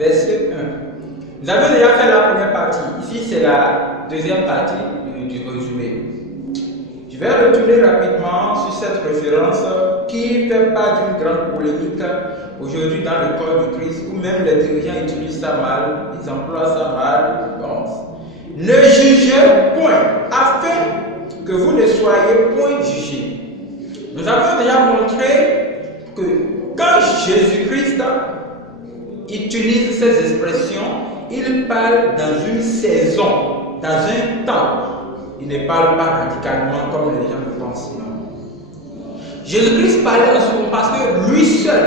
verset 1. Nous avons déjà fait la première partie. Ici, c'est la deuxième partie du résumé. Je vais retourner rapidement sur cette référence qui fait pas d'une grande polémique aujourd'hui dans le corps du Christ, où même les dirigeants utilisent ça mal, ils emploient ça mal. Bon. Ne jugez point, afin que vous ne soyez point jugés. Nous avons déjà montré que quand Jésus-Christ utilise ces expressions, il parle dans une saison, dans un temps. Il ne parle pas radicalement comme les gens le pensent. Jésus-Christ parlait en ce moment parce que lui seul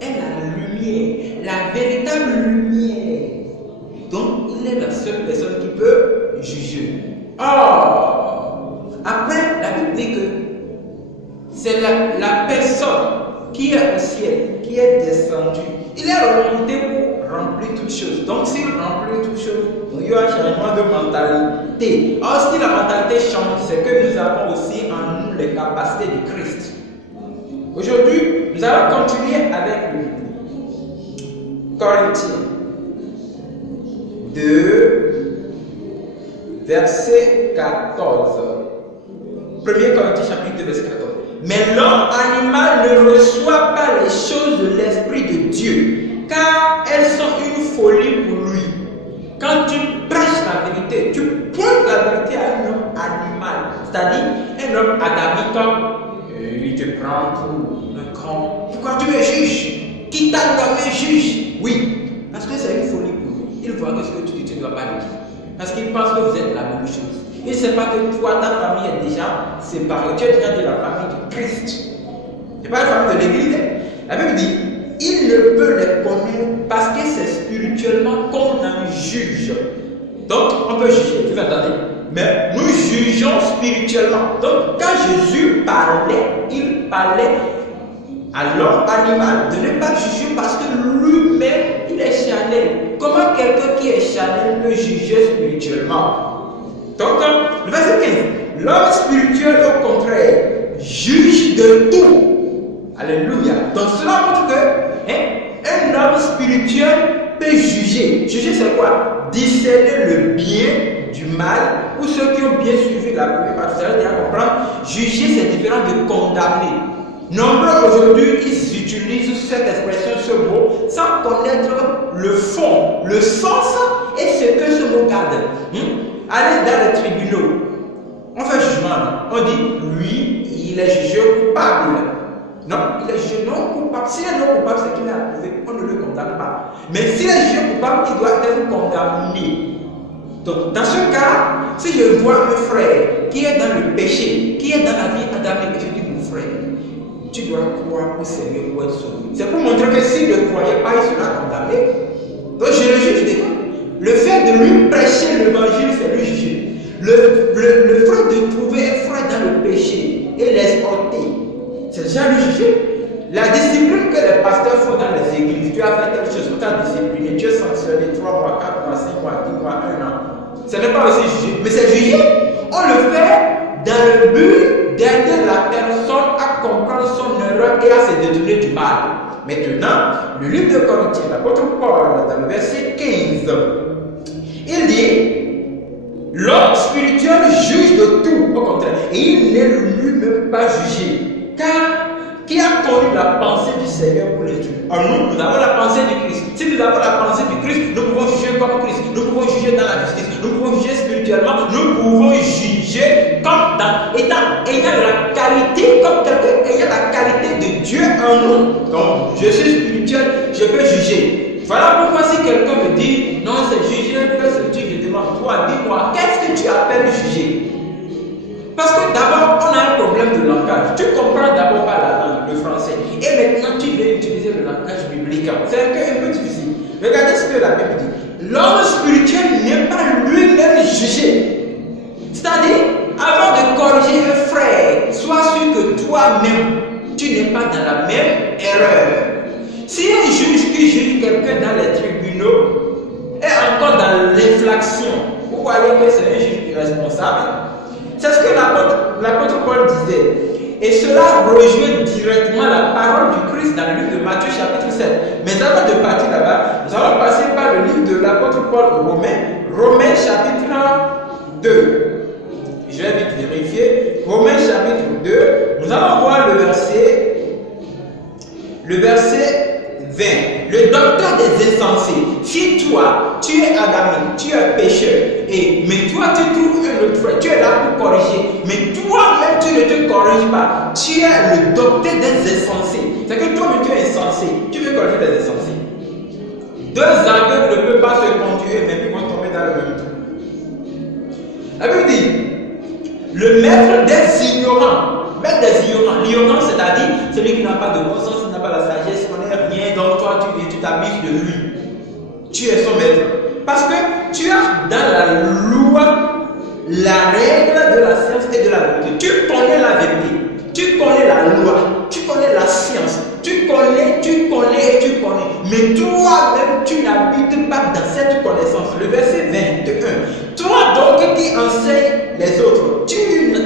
est la lumière, la véritable lumière. Donc, il est la seule personne qui peut juger. Or, après, la Bible dit que c'est la personne qui est au ciel, qui est descendue. Il est remonté pour remplir toutes choses. Donc, s'il remplit toutes choses, il y a un changement de mentalité. Or, si la mentalité change, c'est que nous avons aussi en nous les capacités de Christ. Aujourd'hui, nous allons continuer avec le Corinthiens 2, verset 14. 1 Corinthiens chapitre 2, verset 14. Mais l'homme animal ne reçoit pas les choses de l'Esprit de Dieu, car elles sont une folie pour lui. Quand tu prêches la vérité, tu pointes la vérité à un homme animal, c'est-à-dire un homme adamique, il te prend pour un con. Pourquoi tu me juges? Qui t'a nommé juge? Oui, parce que c'est une folie pour lui. Il voit que ce que tu dis, tu ne dois pas le dire. Parce qu'il pense que vous êtes la même chose. Il ne sait pas que toi, ta famille est déjà séparée. Tu es déjà de la famille du Christ. Ce n'est pas la famille de l'Église. La Bible dit, il ne peut les connaître parce que c'est spirituellement qu'on en juge. Donc, on peut juger, tu m'entendez? Mais nous jugeons spirituellement. Donc, quand Jésus parlait, il parlait à l'homme animal de ne pas juger parce que lui-même, il est charnel. Comment quelqu'un qui est charnel peut juger spirituellement? Donc, le verset 15, l'homme spirituel, au contraire, juge de tout. Alléluia. Donc, cela montre que un homme spirituel peut juger. Juger, c'est quoi? Discerner le bien du mal, ou ceux qui ont bien suivi la première partie, vous allez déjà comprendre. Juger, c'est différent de condamner. Nombreux aujourd'hui, ils utilisent cette expression, ce mot, sans connaître le fond, le sens et ce que ce mot garde. Allez dans les tribunaux, on fait jugement, on dit lui, il est jugé coupable. Non, il est jugé non coupable. S'il est non coupable, c'est qu'il est approuvé, on ne le condamne pas. Mais s'il est jugé coupable, il doit être condamné. Donc, dans ce cas, si je vois un frère qui est dans le péché, qui est dans la vie adamique, je dis mon frère, tu dois croire au Seigneur pour être sauvé. C'est pour montrer que s'il ne croyait pas, il sera condamné. Donc, je le juge déjà. Le fait de lui prêcher l'évangile, c'est lui juger. Le fait de trouver un frère dans le péché et l'exhorter, c'est déjà lui juger. La discipline que les pasteurs font dans les églises, tu as fait quelque chose, tu as discipliné, tu es sanctionné 3 mois, 4 mois, 5 mois, 10 mois, 1 an. Ce n'est pas aussi juger, mais c'est juger. On le fait dans le but d'aider la personne à comprendre son erreur et à se détourner du mal. Maintenant, le livre de Corinthiens, l'apôtre Paul, dans le verset 15, il dit, l'homme spirituel juge de tout, au contraire, et il n'est lui-même pas jugé, car qui a connu la pensée du Seigneur pour les Dieux? En nous, nous avons la pensée du Christ. Si nous avons la pensée du Christ, nous pouvons juger comme Christ, nous pouvons juger dans la justice, nous pouvons juger spirituellement, nous pouvons juger comme ayant la qualité, comme quelqu'un ayant la qualité de Dieu en nous. Donc, je suis spirituel, je peux juger. Voilà pourquoi si quelqu'un me dit, non, c'est juger, fais ce que je demande, toi, dis-moi, qu'est-ce que tu appelles juger? Parce que d'abord, on a un problème de langage. Tu comprends d'abord pas la langue, le français. Et maintenant, tu veux utiliser le langage biblique. C'est un peu difficile. Regardez ce que la Bible dit. L'homme spirituel n'est pas lui-même jugé. C'est-à-dire, avant de corriger un frère, sois sûr que toi-même, tu n'es pas dans la même erreur. Si un juge qui juge quelqu'un dans les tribunaux est encore dans l'infraction, vous voyez que c'est un juge irresponsable. C'est ce que l'apôtre Paul disait. Et cela rejoint directement la parole du Christ dans le livre de Matthieu chapitre 7. Mais avant de partir là-bas, nous allons passer Paul aux Romains chapitre 2. Je vais vite vérifier. Romains chapitre 2, nous allons voir le verset 20. Le docteur des insensés. Si toi, tu es adamique, tu es pécheur, mais toi tu trouves un autre frère, tu es là pour corriger, mais toi-même tu ne te corriges pas. Tu es le docteur des insensés. C'est que toi-même tu es insensé. Tu veux corriger des insensés. Deux aveugles ne peuvent pas se conduire, mais ils vont tomber dans le même trou. La Bible dit, le maître des ignorants. Maître des ignorants. L'ignorant, c'est-à-dire celui qui n'a pas de bon sens, qui n'a pas la sagesse, qui ne connaît rien, donc toi tu t'habilles de lui. Tu es son maître. Parce que tu as dans la loi la règle de la science et de la vérité. Tu connais la vérité. Tu connais la loi. Tu connais la science. Tu connais. Mais toi-même, tu n'habites pas dans cette connaissance. Le verset 21. Toi donc qui enseignes les autres, tu ne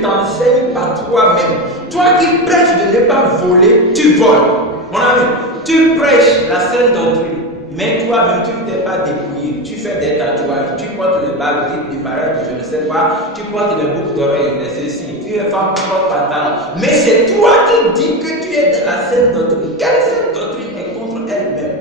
t'enseignes pas toi-même. Toi qui prêches de ne pas voler, tu voles. Mon ami, tu prêches la sainte doctrine. Mais toi-même, tu ne t'es pas dépouillé. Tu fais des tatouages, tu portes le baguette, des barrettes, je ne sais pas. Tu portes des boucles d'oreilles, des ceci. Tu es femme, tu portes pantalon. Mais c'est toi qui dis que tu es dans la sainte doctrine. Quelle sainte doctrine est contre elle-même?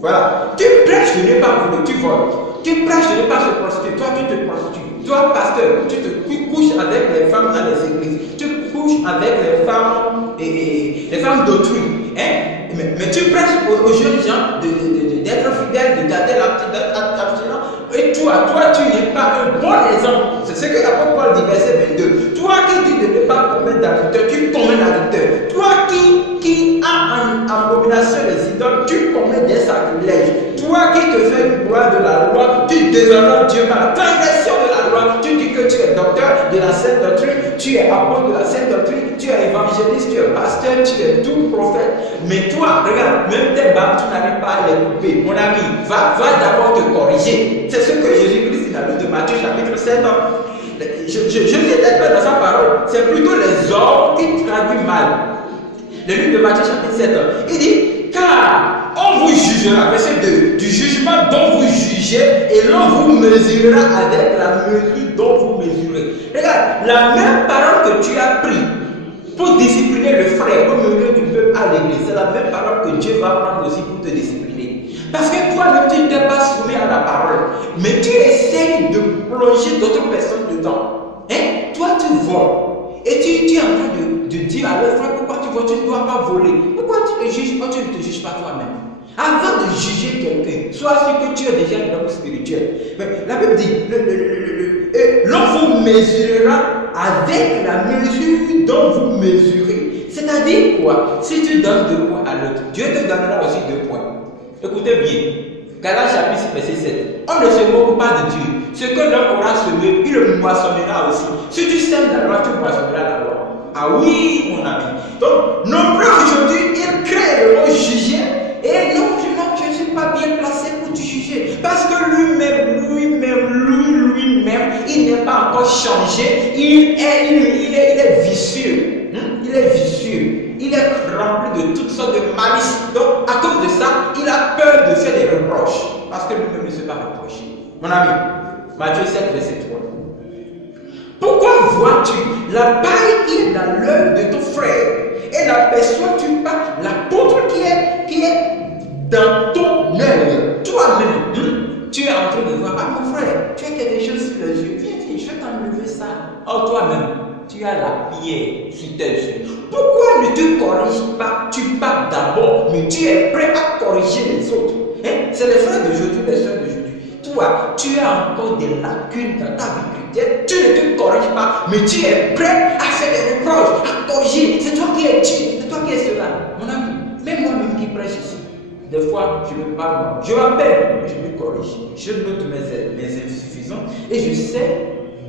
Voilà. Tu prêches de ne pas voler, tu voles. Tu prêches de ne pas se prostituer. Toi, tu te prostitues. Toi, pasteur, tu te couches avec les femmes dans les églises. Tu couches avec les femmes d'autrui. Hein? Mais tu prêches aux jeunes gens d'être fidèles, de garder l'abstinence. Et toi, tu n'es pas un bon exemple. C'est ce que l'apôtre Paul dit, verset 22. Toi qui dis de ne pas commettre d'adultère, tu commets l'adultère. Toi qui as en abomination les idoles, tu commets des sacrilèges. Toi qui te fais une gloire de la loi, tu déshonores Dieu par la transgression de la loi. Tu dis que tu es docteur de la sainte doctrine, tu es apôtre de la sainte doctrine, tu es évangéliste, tu es pasteur, tu es tout prophète. Mais toi, regarde, même tes barbes, tu n'arrives pas à les couper. Mon ami, va d'abord te corriger. C'est ce que Jésus-Christ dit dans le livre de Matthieu chapitre 7. Je lis dans sa parole, c'est plutôt les hommes qui traduisent mal. Le livre de Matthieu chapitre 7, il dit, car on vous jugera, verset 2, du jugement dont vous jugez, et l'on vous mesurera avec la mesure dont vous mesurez. Regarde, la même parole que tu as prise pour discipliner le frère au milieu du peuple à l'église, c'est la même parole que Dieu va prendre aussi pour te discipliner. Parce que toi-même, tu ne t'es pas soumis à la parole, mais tu essayes de plonger d'autres personnes dedans. Hein? Toi, tu voles. Et tu es en train de dire à l'autre frère, pourquoi tu voles, tu ne dois pas voler. Pourquoi tu te juges, pourquoi tu ne te juges pas toi-même? Avant de juger quelqu'un, sois sûr que tu es déjà un homme spirituel. Mais la Bible dit, l'on vous mesurera avec la mesure dont vous mesurez. C'est-à-dire quoi? Si tu donnes 2 points à l'autre, Dieu te donnera aussi 2 points. Écoutez bien. Galates chapitre verset 7. On ne se moque pas de Dieu. Ce que l'homme aura semé, il le moissonnera aussi. Si tu sèmes la loi, tu moissonneras la loi. Ah oui, mon ami. Donc, nombreux aujourd'hui, ils créent le mot juger. Et non, je ne suis pas bien placé pour te juger. Parce que lui-même, il n'est pas encore changé. Il est vicieux. Il est vicieux. Il est rempli de toutes sortes de malice. Donc, à cause de ça, il a peur de faire des reproches. Parce que lui-même ne se pas reproché. Mon ami, Matthieu 7, verset 3. Pourquoi vois-tu la paille qui est dans l'œil de ton frère et l'aperçois-tu pas la poutre qui est dans ton œil? Toi-même, tu es en train de voir, mon frère, tu as quelque chose sur les yeux. Viens, je vais t'enlever ça. Oh, toi-même, tu as la pierre sur tes yeux. Pourquoi ne te corriges pas? Tu pars d'abord, mais tu es prêt à corriger les autres. Hein? C'est les frères d'aujourd'hui, les soeurs d'aujourd'hui. Toi, tu as encore des lacunes dans ta vie chrétienne. Tu ne te corriges pas, mais tu es prêt à faire des reproches, à corriger. C'est toi qui es Dieu, c'est toi qui es cela. Mon ami, même moi-même qui prêche ici, des fois, je me parle, je m'appelle, je me corrige. Je note mes insuffisances et je sais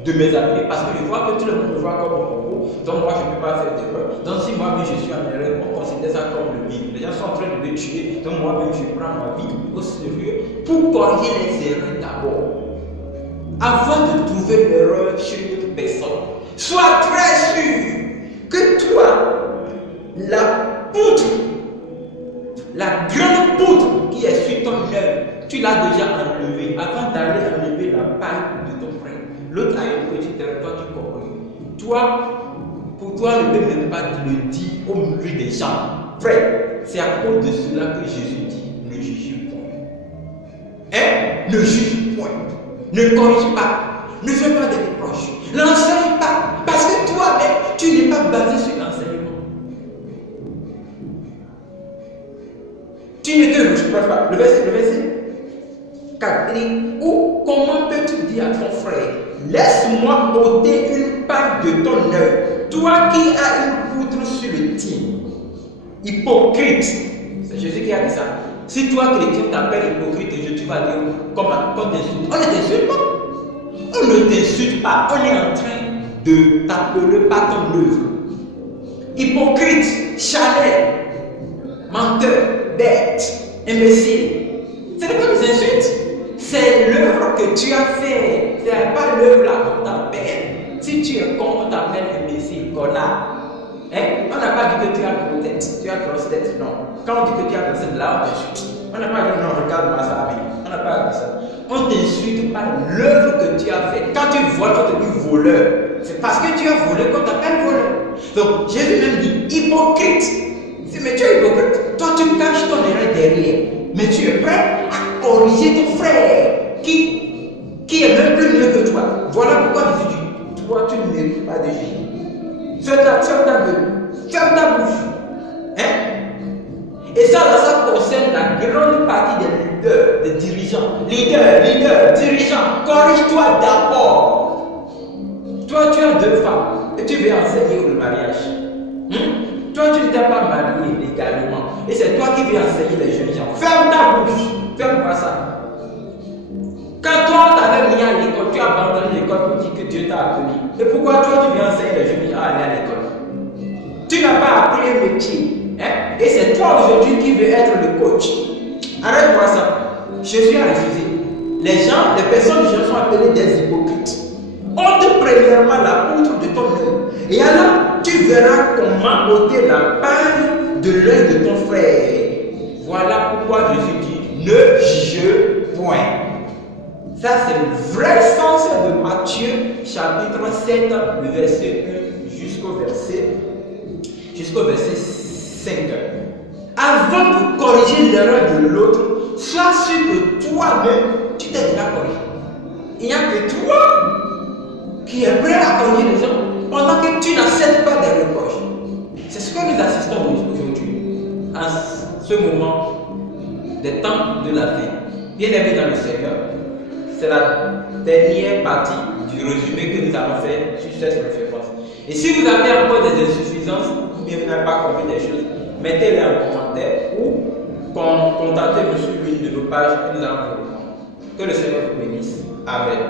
de mes amis parce que je vois que tout le monde me voit comme un robot. Donc moi, je ne peux pas faire d'erreur. Donc si moi-même je suis en erreur, on considère ça comme le mien. Les gens sont en train de me tuer. Donc moi-même, je prends ma vie au sérieux pour corriger les erreurs d'abord. Avant de trouver l'erreur chez une personne, sois très sûr que toi, la poutre, la grande poutre qui est sur ton œil, tu l'as déjà enlevé. Avant d'aller enlever la paille de ton frère, l'autre a une petite erreur, toi tu corriges. Toi, pour toi, le Père ne peut pas te le dire au milieu des gens. Frère, c'est à cause de cela que Jésus dit ne juge point. Hein? Ne juge point. Ne corrige pas. Ne fais pas de reproches. N'enseigne pas. Parce que toi-même, tu n'es pas basé sur l'enseignement. Tu ne te reproches pas. Le verset 4 dit, ou comment peux-tu dire à ton frère, laisse-moi ôter une part de ton œil, toi qui as une poutre sur le tien. Hypocrite. C'est Jésus qui a dit ça. Si toi, chrétien, t'appelles hypocrite, tu vas dire comment t'insulte. On ne t'insulte pas. On ne t'insulte pas. On est en train de t'appeler par ton œuvre. Hypocrite, chalet, menteur, bête, imbécile. Ce n'est pas des insultes. C'est l'œuvre que tu as fait. Ce n'est pas l'œuvre là qu'on t'appelle. Si tu es con, on t'appelle imbécile, connard. Hein? On n'a pas dit que tu as grosse tête, tu as grosse tête, non. Quand on dit que tu as grosse tête, là, on t'insulte. On n'a pas dit non, regarde-moi ça, on n'a pas dit ça. On t'insulte par l'œuvre que tu as faite. Quand tu voles, on te dit voleur. C'est parce que tu as volé qu'on t'appelle voleur. Donc Jésus même dit hypocrite. Mais tu es hypocrite. Toi, tu caches ton erreur derrière. Mais tu es prêt à corriger ton frère qui est même plus mieux que toi. Voilà pourquoi Jésus dit toi, tu ne mérites pas de Jésus. Ferme ta gueule, ferme ta bouche. Hein? Et ça concerne la grande partie des leaders, des dirigeants. Leaders, dirigeants, corrige-toi d'abord. Toi, tu as 2 femmes et tu veux enseigner le mariage. Toi, tu ne t'es pas marié légalement. Et c'est toi qui veux enseigner les jeunes gens. Ferme ta bouche, ferme-moi ça. Quand toi, tu avais mis à l'école, tu as abandonné l'école pour dire que Dieu t'a appelé. Et pourquoi toi, tu viens enseigner les jeunes gens à aller à l'école? Tu n'as pas appris un métier. Hein? Et c'est toi aujourd'hui qui veux être le coach. Arrête-moi ça. Jésus a refusé. Les personnes du genre sont appelées des hypocrites. Ôte premièrement la poutre de ton œil. Et alors, tu verras comment ôter la paille de l'œil de ton frère. Voilà pourquoi Jésus dit ne juge point. Ça, c'est le vrai sens de Matthieu, chapitre 7, le verset 1 jusqu'au verset 5. Avant de corriger l'erreur de l'autre, sois sûr que toi-même, tu t'es déjà corrigé. Il n'y a que toi qui est prêt à corriger les gens pendant que tu n'acceptes pas des reproches. C'est ce que nous assistons aujourd'hui, à ce moment des temps de la fin. Bien aimé dans le Seigneur, c'est la dernière partie du résumé que nous allons faire sur cette référence. Et si vous avez encore des insuffisances, ou bien vous n'avez pas compris des choses, mettez-les en commentaire ou contactez-nous sur l'une de nos pages et nous allons vous répondre. Que le Seigneur vous bénisse. Amen.